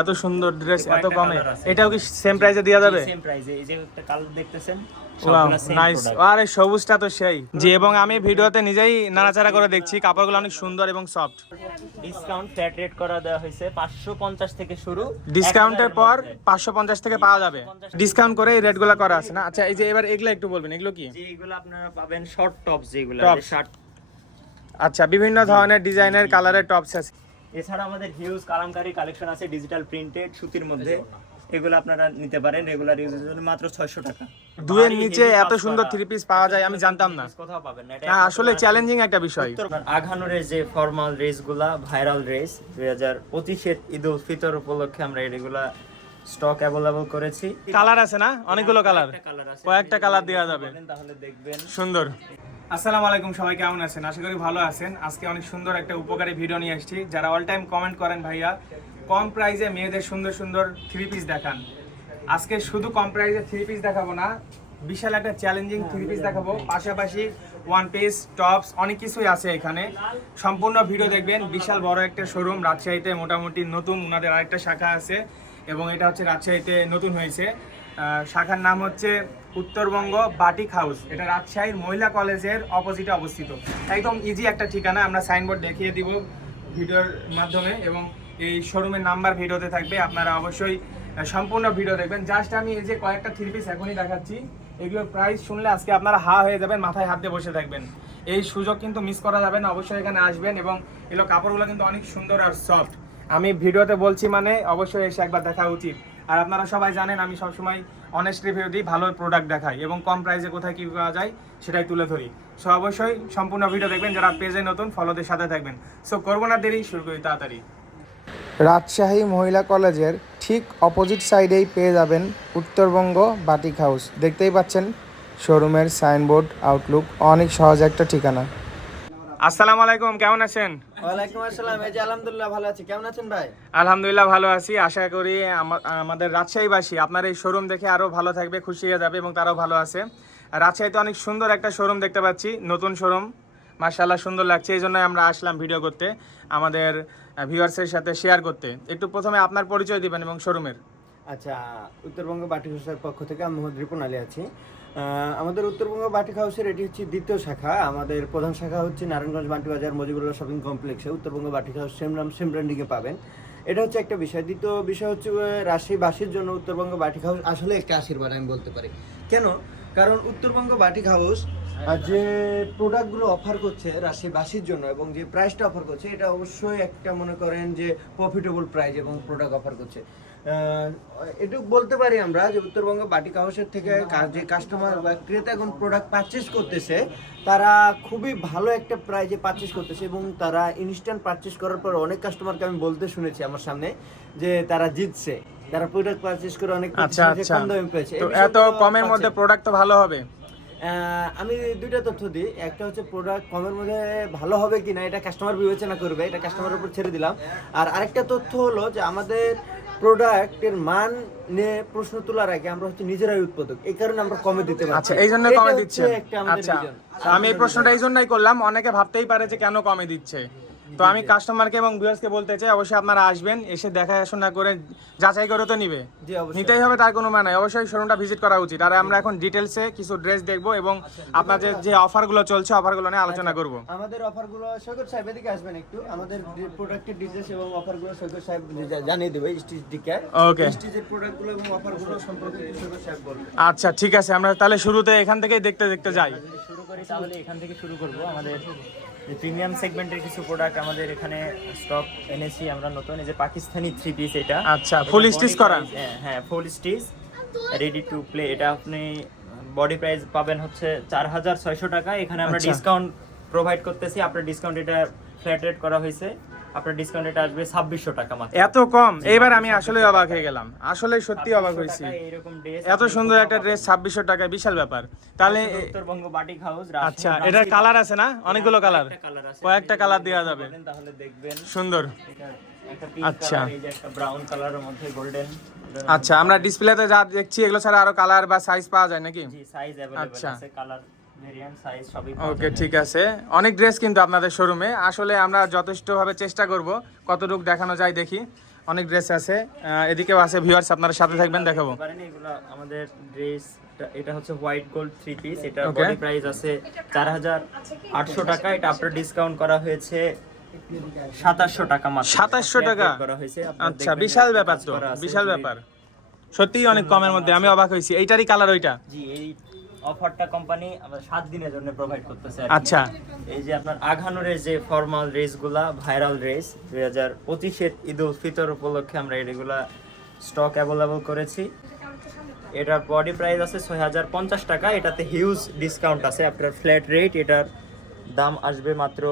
এত সুন্দর ড্রেস এত কমে। এটাও কি সেম প্রাইসে দেওয়া যাবে? সেম প্রাইসে এই যে একটা কালার দেখতেছেন আরে সবুজটা তো সেই। এবং আমি ভিডিওতে নিজেই নাড়াচাড়া করে দেখছি কাপড়গুলো অনেক সুন্দর এবং সফট ডিসকাউন্ট ফ্ল্যাট রেট করা দেওয়া হয়েছে 550 থেকে শুরু। ডিসকাউন্টের পর মধ্যে। পাঁচশো পঞ্চাশ থেকে পাওয়া যাবে। ডিসকাউন্ট করে এই রেটগুলো করা আছে না? আচ্ছা এই যে এবার এগুলো একটু বলবেন এগুলো কি? এগুলো আপনারা পাবেন শর্ট টপস যেগুলো শার্ট আচ্ছা বিভিন্ন ধরনের ডিজাইনের কালারের টপস আছে। এছাড়া আমাদের হিউজ কালামকারী কালেকশন আছে ডিজিটাল প্রিন্টেড সুতির মধ্যে। এগুলো আপনারা নিতে পারেন রেগুলার ইউজের জন্য মাত্র 600 টাকা। দুয়ের নিচে এত সুন্দর। থ্রি পিস পাওয়া যায় আমি জানতাম না। কোথাও পাবেন না। এটা হ্যাঁ আসলে চ্যালেঞ্জিং একটা বিষয়। আঘানুরের যে ফর্মাল ড্রেসগুলা ভাইরাল ড্রেস দুই হাজার পঁচিশের ঈদ উল ফিতর উপলক্ষে আমরা এগুলা স্টক অ্যাভেলেবল করেছি। কালার আছে না? অনেকগুলো কালার কয়েকটা কালার আছে। কয়েকটা কালার দেওয়া যাবে। তাহলে দেখবেন। সুন্দর। আসসালামু আলাইকুম সবাই কেমন আছেন? আশা করি ভালো আছেন। আজকে অনেক সুন্দর একটা উপকারী ভিডিও নিয়ে আসছি। যারা অল টাইম কমেন্ট করেন ভাইয়া কম প্রাইজে মেয়েদের সুন্দর সুন্দর থ্রি পিস দেখান। আজকে শুধু কম প্রাইসে থ্রি পিস দেখাবো না বিশাল একটা চ্যালেঞ্জিং থ্রি পিস দেখাবো। পাশাপাশি ওয়ান পিস টপস অনেক কিছুই আছে এখানে। সম্পূর্ণ ভিডিও দেখবেন। বিশাল বড় একটা শোরুম রাজশাহীতে মোটামুটি নতুন ওনাদের আরেকটা শাখা আছে এবং এটা হচ্ছে রাজশাহীতে নতুন হয়েছে। শাখার নাম হচ্ছে উত্তরবঙ্গ বাটিক হাউস। এটা রাজশাহীর মহিলা কলেজের অপোজিটে অবস্থিত। একদম ইজি একটা ঠিকানা, আমরা সাইনবোর্ড দেখিয়ে দিব ভিডিওর মাধ্যমে এবং এই শোরুমের নাম্বার ভিডিওতে থাকবে। আপনারা অবশ্যই সম্পূর্ণ ভিডিও দেখবেন। জাস্ট আমি এই যে কয়েকটা থ্রি পিস এখনই দেখাচ্ছি। এগুলোর প্রাইস শুনলে আজকে আপনারা হা হয়ে যাবেন, মাথায় হাত দিয়ে বসে থাকবেন। এই সুযোগ কিন্তু মিস করা যাবে না, অবশ্যই এখানে আসবেন এবং এগুলো কাপড়গুলো কিন্তু অনেক সুন্দর আর সফট আমি ভিডিওতে বলছি মানে অবশ্যই এসে একবার দেখা উচিত। আর আপনারা সবাই জানেন আমি সবসময় অনেস্ট রিভিউ দিই ভালো প্রোডাক্ট দেখাই এবং কম প্রাইসে কোথায় কী পাওয়া যায় সেটাই তুলে ধরি। সো অবশ্যই সম্পূর্ণ ভিডিও দেখবেন যারা পেজে নতুন ফলোদের সাথে থাকবেন। সো করব না দেরি শুরু করি তাড়াতাড়ি। রাজশাহী মহিলা কলেজের ঠিক অপোজিট সাইডেই পেয়ে যাবেন উত্তরবঙ্গ বাটিক হাউস দেখতেই পাচ্ছেন শোরুমের সাইনবোর্ড আউটলুক অনেক সহজ একটা ঠিকানা। আসসালামু আলাইকুম কেমন আছেন? ওয়ালাইকুম আসসালাম, এই যে আলহামদুলিল্লাহ ভালো আছি। কেমন আছেন ভাই? আলহামদুলিল্লাহ ভালো আছি। আশা করি আমাদের রাজশাহীবাসী আপনার এই শোরুম দেখে আরও ভালো থাকবে, খুশি হয়ে যাবে এবং তারাও ভালো আছে। রাজশাহীতে অনেক সুন্দর একটা শোরুম দেখতে পাচ্ছি, নতুন শোরুম। মার্শাল্লাহ সুন্দর লাগছে, এই জন্য আমরা আসলাম ভিডিও করতে, আমাদের ভিউয়ার্সের সাথে শেয়ার করতে। একটু প্রথমে আপনার পরিচয় দিবেন এবং শোরুমের। আচ্ছা উত্তরবঙ্গ বাটিক হাউসের পক্ষ থেকে আমি মোহাম্মদ রিপন আলী আছি। আমাদের উত্তরবঙ্গ বাটিক হাউসের এটি হচ্ছে দ্বিতীয় শাখা। আমাদের প্রধান শাখা হচ্ছে নারায়ণগঞ্জ বান্টি বাজার মজিবুল্লাহ শপিং কমপ্লেক্সে। উত্তরবঙ্গ বাটিক হাউস সেম নাম সেম ব্র্যান্ডিংয়ে পাবেন। এটা হচ্ছে একটা বিষয়। দ্বিতীয় বিষয় হচ্ছে আহ, রাজশাহীবাসীর জন্য উত্তরবঙ্গ বাটিক হাউস আসলে একটা আশীর্বাদ আমি বলতে পারি। কেন? কারণ উত্তরবঙ্গ বাটিক হাউস আর যে প্রোডাক্টগুলো অফার করছে রাজশাহীবাসীর জন্য এবং যে প্রাইসটা অফার করছে এটা অবশ্যই একটা মনে করেন যে প্রফিটেবল প্রাইস এবং প্রোডাক্ট অফার করছে। এটুকু বলতে পারি আমরা যে উত্তরবঙ্গ বাটিক হাউসের থেকে যে কাস্টমার বা ক্রেতা এখন প্রোডাক্ট পারচেস করতেছে তারা খুবই ভালো একটা প্রাইজে পারচেস করতেছে এবং তারা ইনস্ট্যান্ট পারচেস করার পর অনেক কাস্টমারকে আমি বলতে শুনেছি আমার সামনে যে তারা জিতছে। তারা প্রোডাক্ট পারচেস করে অনেক আচ্ছা আচ্ছা। কম দামে পেয়েছে। তো এত কমের মধ্যে প্রোডাক্ট তো ভালো হবে। আমি দুইটা তথ্য দিই। একটা হচ্ছে প্রোডাক্ট কমের মধ্যে ভালো হবে কি না এটা কাস্টমার বিবেচনা করবে এটা কাস্টমারের উপর ছেড়ে দিলাম। আর আরেকটা তথ্য হলো যে আমাদের প্রোডাক্টের মান নিয়ে প্রশ্ন তোলার আগে আমরা হচ্ছে নিজেরাই উৎপাদক এই কারণে আমরা কমে দিতে পারছি। আচ্ছা এই জন্য কমে আমাদের আচ্ছা আমি এই প্রশ্নটা এই জন্যই করলাম অনেকে ভাবতেই পারে যে কেন কমে দিচ্ছে। তো আমি কাস্টমারকে এবং ভিউয়ার্সকে বলতে চাই অবশ্যই আপনারা আসবেন এসে দেখাশোনা করে যাচাই করে তো নিবে। নিতেই হবে তার কোনো মানে অবশ্যই শোরুমটা ভিজিট করা উচিত। আর আমরা এখন ডিটেলসে কিছু ড্রেস দেখব এবং আপনাদের যে অফারগুলো চলছে অফারগুলো নিয়ে আলোচনা করব। আমাদের অফারগুলো সৈকত সাহেব এদিকে আসবেন একটু। আমাদের প্রোডাক্টের ডিটেলস এবং অফারগুলো সৈকত সাহেব জানিয়ে দেবে স্টিচ দিকে। ওকে স্টিচের প্রোডাক্টগুলো এবং অফারগুলো সম্পর্কে সৈকত সাহেব বলবেন আচ্ছা ঠিক আছে। আমরা তাহলে শুরুতে এখান থেকেই দেখতে দেখতে যাই। শুরু করি তাহলে এখান থেকে শুরু করব। আমাদের প্রিমিয়াম সেগমেন্টের কিছু প্রোডাক্ট আমাদের এখানে স্টক এনেছি আমরা নতুন। এই যে পাকিস্তানি থ্রি পিস এটা। আচ্ছা ফুল স্টিচ করা? হ্যাঁ, হ্যাঁ full stitch ready to play এটা আপনি বডি প্রাইস পাবেন হচ্ছে চার হাজার ছয়শো টাকা। এখানে আমরা আচ্ছা। ডিসকাউন্ট প্রোভাইড করতেছি। আপনার ডিসকাউন্ট এটা ফ্ল্যাট রেট করা হয়েছে। আপনার ডিসকাউন্ট এটা আসবে ছাব্বিশশো টাকা মাত্র এত কম এইবার আমি আসলে অবাক হয়ে গেলাম আসলে সত্যি অবাক হয়েছি টাকায় এরকম ড্রেস এত সুন্দর একটা ড্রেস ছাব্বিশশো টাকায় বিশাল ব্যাপার তাহলে এ- উত্তরবঙ্গ বাটিক হাউস আচ্ছা এটার কালার আছে না অনেকগুলো কালার কালার আছে কয়েকটা কালার দেওয়া যাবে বলেন তাহলে দেখবেন সুন্দর এটা একটা পিঙ্ক আচ্ছা। কালার এই যে একটা ব্রাউন কালারের মধ্যে গোল্ডেন আচ্ছা আমরা ডিসপ্লেতে যা দেখছি এগুলো ছাড়া আরো কালার বা সাইজ পাওয়া যায় নাকি জি সাইজ अवेलेबल আচ্ছা। আছে কালার ভেরিয়েন্ট সাইজ সবই ওকে ঠিক আছে। অনেক ড্রেস কিন্তু আপনাদের শোরুমে আসলে আমরা যথেষ্টভাবে চেষ্টা করব কতটুকু দেখানো যায় দেখি। অনেক ড্রেস আছে। এদিকেও আছে ভিউয়ার্স আপনারা সাথে থাকবেন দেখাবো। আমাদের ড্রেস এটা হচ্ছে হোয়াইট গোল্ড থ্রি পিস এটা বডি প্রাইস আছে চার হাজার আটশো টাকা। এটা আপনার ডিসকাউন্ট করা হয়েছে সাতাশশো টাকা মাত্র। 2700 টাকা? করা হয়েছে আচ্ছা বিশাল ব্যাপার তো বিশাল ব্যাপার। সত্যিই অনেক কমের মধ্যে আমি অবাক হয়েছি। এইটারই কালার ওইটা? জি এই অফারটা কোম্পানি আমাদের সাত দিনের জন্য প্রোভাইড করতেছে আচ্ছা। এই যে আপনার আঘানুরের যে ফর্মাল ড্রেসগুলা ভাইরাল ড্রেস দুই হাজার পঁচিশের ঈদ উল ফিতর উপলক্ষে আমরা এগুলা স্টক অ্যাভেলেবল করেছি। এটার বডি প্রাইস আছে ছয় হাজার পঞ্চাশ টাকা। এটাতে হিউজ ডিসকাউন্ট আছে। আপনার ফ্ল্যাট রেট এটার দাম আসবে মাত্র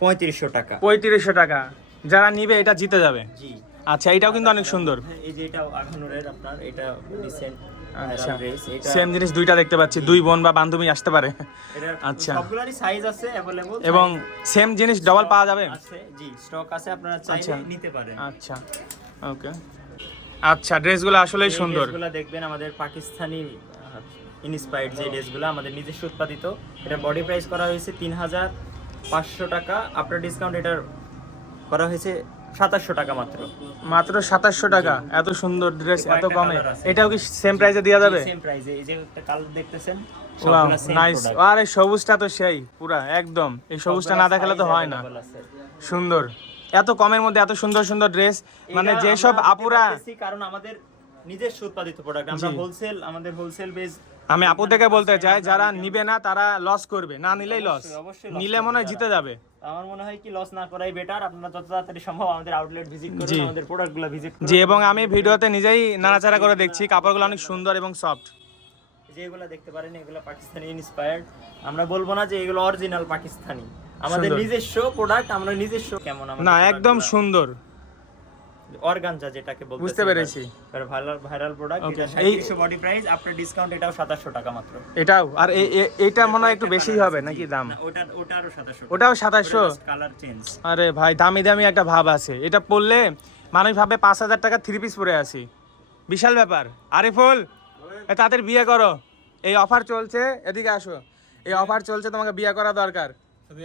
পঁয়ত্রিশশো টাকা। পঁয়ত্রিশশো টাকা। যারা নিবে এটা জিতে যাবে। জি। আচ্ছা এটাও কিন্তু অনেক সুন্দর। হ্যাঁ, এই যে এটা আঘানুরের আপনার এটা রিসেন্ট আচ্ছা। সেম জিনিস দুইটা দেখতে পাচ্ছি। দুই বোন বা বান্ধবী আসতে পারে। আচ্ছা। সবগুলারই সাইজ আছে অ্যাভেলেবল এবং সেম জিনিস ডবল পাওয়া যাবে? আছে জি স্টক আছে আপনারা চাইলে আচ্ছা। নিতে পারেন। আচ্ছা। ওকে আচ্ছা ড্রেসগুলো আসলেই সুন্দর। ড্রেসগুলো দেখবেন আমাদের পাকিস্তানি ইনস্পায়ার্ড যে ড্রেসগুলো আমাদের নিজস্ব উৎপাদিত। এটা বডি প্রাইস করা হয়েছে তিন হাজার পাঁচশো টাকা। আপনার ডিসকাউন্ট এটার করা হয়েছে সাতাশশো টাকা মাত্র। মাত্র সাতাশশো টাকা? এত সুন্দর ড্রেস এত কমে। এটাও কি সেম প্রাইসে দেওয়া যাবে? সেম প্রাইসে এই যে একটা কালার দেখতেছেন ওয়াও সবগুলা same নাইস আরে সবুজটা তো সেই পুরা একদম। এই সবুজটা না দেখালে তো হয় না। সুন্দর। এত কমের মধ্যে এত সুন্দর সুন্দর ড্রেস মানে যেসব আপুরা কারণ আমাদের নিজস্ব উৎপাদিত প্রোডাক্ট আমরা হোলসেল আমাদের হোলসেল বেস আমি আপু থেকে বলতে চাই যারা নিবে না তারা লস করবে। না নিলেই লস নিলে মনে হয় জিতে যাবে। আমার মনে হয় কি লস না করাই বেটার আপনারা যত তাড়াতাড়ি সম্ভব আমাদের আউটলেট ভিজিট করুন। আমাদের প্রোডাক্টগুলো ভিজিট করুন। জি এবং আমি ভিডিওতে নিজেই নাড়াচাড়া করে দেখছি কাপড়গুলো অনেক সুন্দর এবং সফট যেগুলো দেখতে পারেন এগুলো পাকিস্তানি ইন্সপায়ার্ড আমরা বলব না যে এগুলো অরিজিনাল পাকিস্তানি। আমাদের নিজস্ব প্রোডাক্ট আমরা নিজস্ব কেমন না একদম সুন্দর। অর্গানজা যেটাকে বলতে বুঝতে পেরেছি। ভাইরাল ভাইরাল প্রোডাক্ট এটা এই- 3700 বডি প্রাইস আপনার ডিসকাউন্ট এটাও 2700 টাকা মাত্র। এটাও? আর এইটা মনে হয় একটু বেশি হবে নাকি দাম? ওটা ওটা আরও 2700 ওটাও 2700? কালার চেঞ্জ আরে ভাই দামি দামি একটা ভাব আছে। এটা পড়লে মানুষ ভাবে পাঁচ হাজার টাকা থ্রি পিস পরে আছি। বিশাল ব্যাপার। আরিফুল এ তাদের বিয়ে করো। এই অফার চলছে এদিকে আসো। এই অফার চলছে তোমাকে বিয়ে করা দরকার।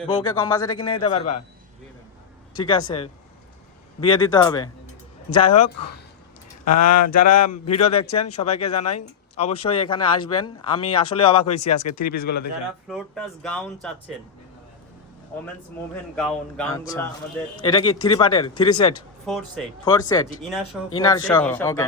বউকে কম বাজেটে কিনে দিতে পারবা। ঠিক আছে। বিয়ে দিতে হবে। যাই হোক যারা ভিডিও দেখছেন সবাইকে জানাই অবশ্যই এখানে আসবেন। আমি আসলে অবাক হয়েছি আজকে থ্রি পিসগুলো দেখে। যারা ফ্লোর গাউন চাচ্ছেন ওমেন্স মুভেন গাউন গাউনগুলো এটা কি থ্রি পার্টের three set four set four set inner সহ ইনার সহ ওকে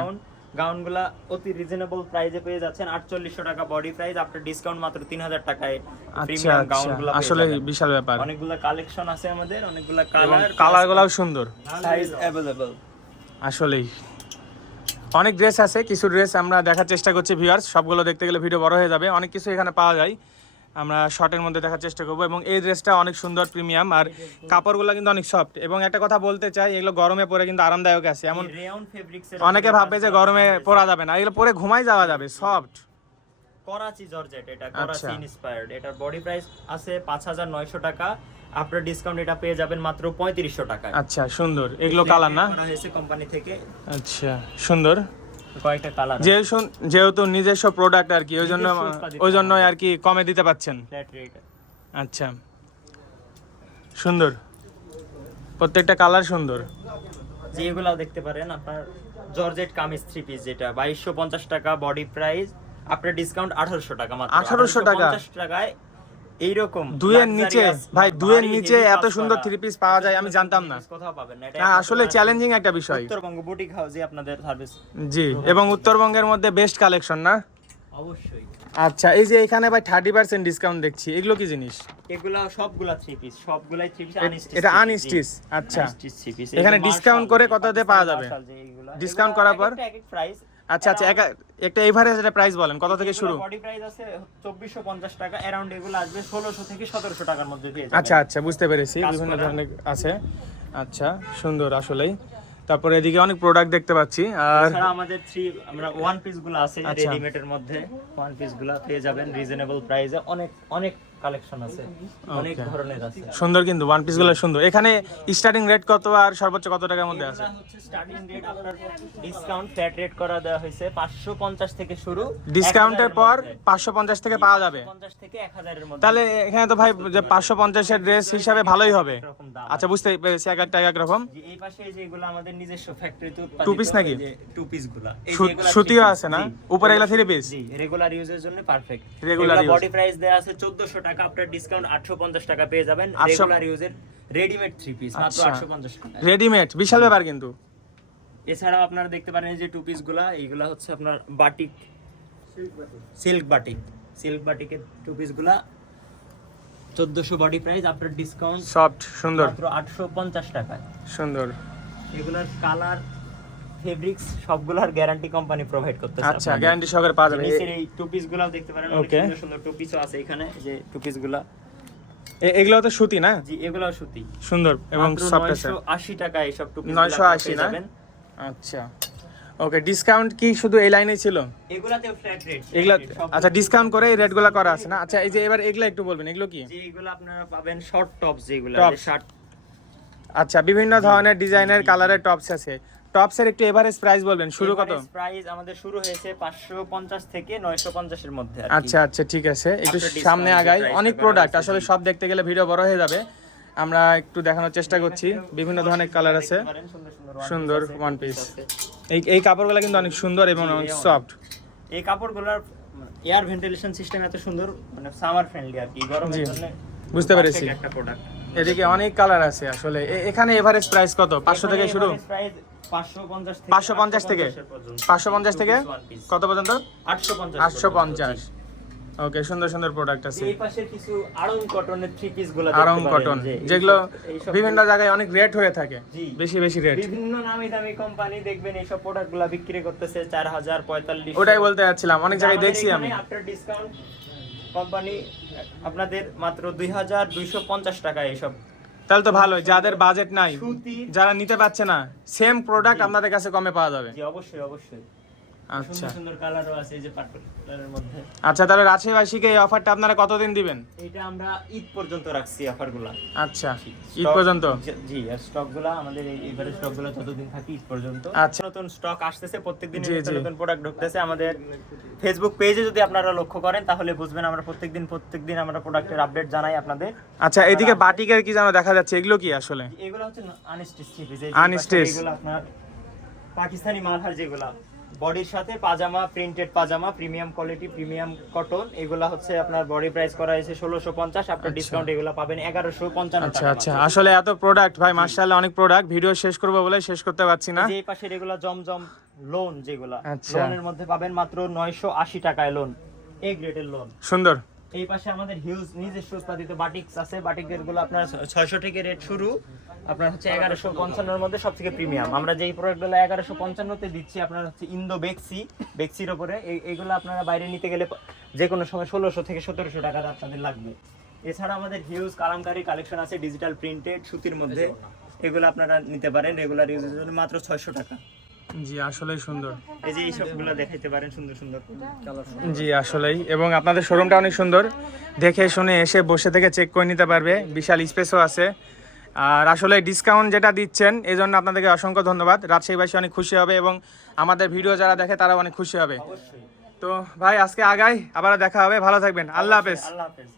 গাউনগুলা অতি রিজনেবল প্রাইজে পেয়ে যাচ্ছেন আটচল্লিশশো টাকা বডি প্রাইস আপনার ডিসকাউন্ট মাত্র তিন হাজার টাকায় আচ্ছা, প্রিমিয়াম গাউনগুলো আচ্ছা। আসলে বিশাল ব্যাপার। অনেকগুলা কালেকশন আছে আমাদের অনেকগুলা কালার কালারগুলোও সুন্দর। সাইজ অ্যাভেলেবল আসলেই। অনেক ড্রেস আছে কিছু ড্রেস আমরা দেখার চেষ্টা করছি ভিউয়ার্স সবগুলো দেখতে গেলে ভিডিও বড় হয়ে যাবে। অনেক কিছু এখানে পাওয়া যায়। আমরা শর্টের মধ্যে দেখার চেষ্টা করব এবং এই ড্রেসটা অনেক সুন্দর প্রিমিয়াম আর কাপড়গুলো কিন্তু অনেক সফট এবং একটা কথা বলতে চাই এগুলো গরমে পরে কিন্তু আরামদায়ক আছে। এমন অনেকে ভাববে যে গরমে পরা যাবে না। এগুলো পরে ঘুমাই যাওয়া যাবে সফট করাচি জর্জেট এটা আচ্ছা। করাচি ইন্সপায়ার্ড এটার বডি প্রাইস আছে 5900 টাকা। আপনার ডিসকাউন্ট এটা পেয়ে যাবেন মাত্র 3500 টাকায়। আচ্ছা সুন্দর। এগুলো কালার না? হয়েছে কোম্পানি থেকে। আচ্ছা সুন্দর। কয়েকটা কালার যেহেতু যেহেতু নিজস্ব প্রোডাক্ট আর কি ওই জন্য ওই জন্য আর কি কমে দিতে পাচ্ছেন। আচ্ছা সুন্দর। প্রত্যেকটা কালার সুন্দর। যেগুলো দেখতে পারেন আপনার জর্জেট কামিজ থ্রি পিস যেটা বাইশশো পঞ্চাশ টাকা বডি প্রাইস আপনার ডিসকাউন্ট আঠারোশো টাকা মাত্র। 1800 টাকা? 1850 টাকায় এইরকম দুইয়ের নিচে ভাই দুইয়ের ভারী নিচে এত সুন্দর থ্রি পিস পাওয়া যায় আমি জানতাম না। কোথাও পাবেন? না এটা হ্যাঁ আসলে চ্যালেঞ্জিং একটা বিষয়। উত্তরবঙ্গ বুটিক হাউসে আপনাদের সার্ভিস জি এবং উত্তরবঙ্গের মধ্যে বেস্ট কালেকশন না? অবশ্যই। আচ্ছা এই যে এখানে ভাই থার্টি পার্সেন্ট ডিসকাউন্ট দেখছি এগুলো কি জিনিস? এগুলা সবগুলা থ্রি পিস সবগুলাই থ্রি পিস এটা আনস্টিচ আচ্ছা। এখানে discount করে কততে পাওয়া যাবে? ডিসকাউন্ট করার পর? প্রাইস আচ্ছা আচ্ছা একা- একটা এভারেজ একটা প্রাইস বলেন কত থেকে শুরু বডি প্রাইস আছে 2450 টাকা अराउंड এগুলো আসবে 1600 থেকে 1700 টাকার মধ্যে পেয়ে যাবেন আচ্ছা আচ্ছা বুঝতে পেরেছি কাজ বিভিন্ন করা। ধরনের আছে আচ্ছা সুন্দর আসলেই তারপরে এদিকে অনেক প্রোডাক্ট দেখতে পাচ্ছি আর এছাড়া আমাদের থ্রি আমরা ওয়ান পিস গুলো আছে আচ্ছা। রেডিমেড এর মধ্যে ওয়ান পিস গুলো পেয়ে যাবেন রিজনেবল প্রাইসে অনেক অনেক কালেকশন আছে। অনেক ধরনের আছে। সুন্দর কিন্তু ওয়ান পিসগুলো সুন্দর। এখানে স্টার্টিং রেট কত আর সর্বোচ্চ কত টাকার মধ্যে আছে? স্টার্টিং রেট আপনার ডিসকাউন্ট ফ্ল্যাট রেট করা দেওয়া হয়েছে 550 থেকে শুরু ডিসকাউন্টের পর মধ্যে। পাঁচশো পঞ্চাশ থেকে পাওয়া যাবে? 550 থেকে 1000 এর মধ্যে। তাহলে এখানে তো ভাই যে পাঁচশো পঞ্চাশের ড্রেস হিসাবে ভালোই হবে। আচ্ছা বুঝতে পেরেছি এক একটা এক রকম। এই পাশে যেগুলো আমাদের নিজস্ব ফ্যাক্টরিতে Two piece নাকি? টু পিসগুলা। এই সুতিও আছে না? উপরে এগুলা piece? জি রেগুলার ইউজের জন্য পারফেক্ট use। বডি প্রাইস দেয়া আছে 1400 টাকা। আপনার ডিসকাউন্ট 850 টাকা পেয়ে যাবেন। 800 রেগুলার ইউজের রেডিমেড থ্রি পিস মাত্র আচ্ছা। 850 টাকা রেডিমেড বিশাল ব্যাপার কিন্তু। এছাড়াও আপনারা দেখতে পারেন যে টু পিসগুলা এইগুলা হচ্ছে আপনার বাটিক সিল্ক বাটিক সিল্ক বাটিকের টু পিসগুলা। 1400 বডি প্রাইস আপনার ডিসকাউন্ট সফট সুন্দর। মাত্র 850 টাকায়। সুন্দর। এগুলার কালার ফেব্রিক্স সবগুলার গ্যারান্টি কোম্পানি প্রোভাইড করতেছে আচ্ছা গ্যারান্টি সহকারে পাওয়া যাবে। নিচের এই টু পিস গুলাও দেখতে পারেন অনেক সুন্দর সুন্দর টু পিসও আছে এখানে যে টু পিসগুলা। এগুলো তো সুতি না? জি এগুলাও সুতি। সুন্দর এবং সফট আছে। 980 টাকা এইসব টু পিস 980 না? আচ্ছা। ওকে ডিসকাউন্ট কি শুধু এই লাইনেই ছিল? এগুলাতেও ফ্ল্যাট রেট এগুলা আচ্ছা ডিসকাউন্ট করে এই রেটগুলো করা আছে না? আচ্ছা এই যে এবার এগুলা একটু বলবেন এগুলো কি? যে এগুলো আপনারা পাবেন শর্ট টপস যেগুলো। শার্ট আচ্ছা বিভিন্ন ধরনের ডিজাইনের কালারের টপস আছে। টপসের একটু এভারেজ প্রাইস বলবেন শুরু কত? প্রাইস আমাদের শুরু হয়েছে 550 থেকে 950 এর মধ্যে। আচ্ছা আচ্ছা ঠিক আছে। একটু সামনে আগাই। অনেক প্রোডাক্ট আসলে সব দেখতে গেলে ভিডিও বড় হয়ে যাবে। আমরা একটু দেখানোর চেষ্টা করছি। বিভিন্ন ধরনের কালার আছে। সুন্দর ওয়ান পিস এই এই কাপড়গুলো কিন্তু অনেক সুন্দর এবং অনেক সফট এই কাপড়গুলোর এয়ার ভেন্টিলেশন সিস্টেম এত সুন্দর মানে সামার ফ্রেন্ডলি আর কি গরমের জন্য বুঝতে পেরেছি। একটা প্রোডাক্ট এদিকে অনেক কালার আছে আসলে। এখানে এভারেজ প্রাইস কত? পাঁচশো থেকে শুরু? প্রাইস 550 থেকে 550 থেকে? 550 থেকে। কত পর্যন্ত? 850 আটশো পঞ্চাশ। ওকে সুন্দর সুন্দর প্রোডাক্ট আছে। এই পাশে কিছু আড়ং কটনের থ্রি পিসগুলো আরং কটন যেগুলো বিভিন্ন জায়গায় অনেক রেট হয়ে থাকে। বেশি বেশি রেট বিভিন্ন নামি দামি কোম্পানি দেখবেন এইসব প্রোডাক্টগুলা বিক্রি করতেছে চার হাজার পঁয়তাল্লিশ ওটাই বলতে যাচ্ছিলাম অনেক জায়গায় দেখছি আমি। আফটার ডিসকাউন্ট কোম্পানি আপনাদের মাত্র দুই হাজার দুইশো পঞ্চাশ টাকা এইসব। তাহলে তো ভালো যাদের বাজেট নাই যারা নিতে পারছে না সেম প্রোডাক্ট আপনাদের কাছে কমে পাওয়া যাবে। অবশ্যই অবশ্যই। আচ্ছা। সুন্দর কালারও আছে এই যে মধ্যে। আচ্ছা তাহলে রাজশাহীবাসীকে এই অফারটা আপনারা কতদিন দিবেন? এটা আমরা ঈদ পর্যন্ত রাখছি অফারগুলা আচ্ছা ঈদ পর্যন্ত? জি- আর স্টকগুলা আমাদের এই এবারে স্টকগুলো যতদিন থাকে ঈদ পর্যন্ত। আচ্ছা। নতুন স্টক আসতেছে প্রত্যেকদিন নতুন প্রোডাক্ট ঢুকতেছে। আমাদের ফেসবুক পেজে যদি আপনারা লক্ষ্য করেন তাহলে বুঝবেন আমরা প্রত্যেকদিন প্রত্যেকদিন আমরা প্রোডাক্টের আপডেট জানাই আপনাদের। আচ্ছা এদিকে বাটিকের কি যেন দেখা যাচ্ছে? এগুলো কি আসলে? এগুলো হচ্ছে আনস্টিচ এগুলো আপনার পাকিস্তানি মালহার যেগুলা। বডির সাথে pyjama printed pyjama premium quality premium cotton এগুলা হচ্ছে আপনার বডি প্রাইস করা হয়েছে ষোলোশো পঞ্চাশ আপনার আচ্ছা। ডিসকাউন্ট এগুলা পাবেন এগারোশো পঞ্চান্ন আচ্ছা আচ্ছা। আসলে এত প্রোডাক্ট ভাই মার্শাল্লাহ অনেক প্রোডাক্ট ভিডিও শেষ করব বলে শেষ করতে পারছি না। এই পাশে এগুলা জমজম লোন যেগুলা আচ্ছা। লোনের মধ্যে পাবেন মাত্র নয়শো আশি টাকায় লোন এ গ্রেডের লোন সুন্দর। এই পাশে আমাদের হিউজ নিজস্ব উৎপাদিত বাটিক্স আছে। বাটিকেরগুলো আপনার ছয়শো থেকে রেট শুরু। আপনার হচ্ছে এগারোশো পঞ্চান্নর মধ্যে সব থেকে প্রিমিয়াম আমরা যেই প্রোডাক্টগুলো এগারোশো পঞ্চান্নতে দিচ্ছি, আপনার হচ্ছে ইন্দো বেক্সি বেক্সির ওপরে এই- এইগুলো আপনারা বাইরে নিতে গেলে যে কোনো সময় ষোলোশো থেকে সতেরোশো টাকা আপনাদের লাগবে। এছাড়া আমাদের হিউজ কালামকারি কালেকশন আছে ডিজিটাল প্রিন্টেড সুতির মধ্যে। এগুলো আপনারা নিতে পারেন রেগুলার ইউজের জন্য মাত্র ছয়শো টাকা। জি আসলেই সুন্দর। এই যে এই সবগুলো দেখাইতে পারেন সুন্দর সুন্দর। জি আসলেই। এবং আপনাদের শোরুমটা অনেক সুন্দর। দেখে শুনে এসে বসে থেকে চেক করে নিতে পারবে। বিশাল স্পেসও আছে। আর আসলে ডিসকাউন্ট যেটা দিচ্ছেন এই জন্য আপনাদেরকে অসংখ্য ধন্যবাদ। রাজশাহীবাসী অনেক খুশি হবে এবং আমাদের ভিডিও যারা দেখে তারাও অনেক খুশি হবে। তো ভাই আজকে আগাই। আবার দেখা হবে। ভালো থাকবেন। আল্লাহ হাফেজ। আল্লাহ হাফেজ।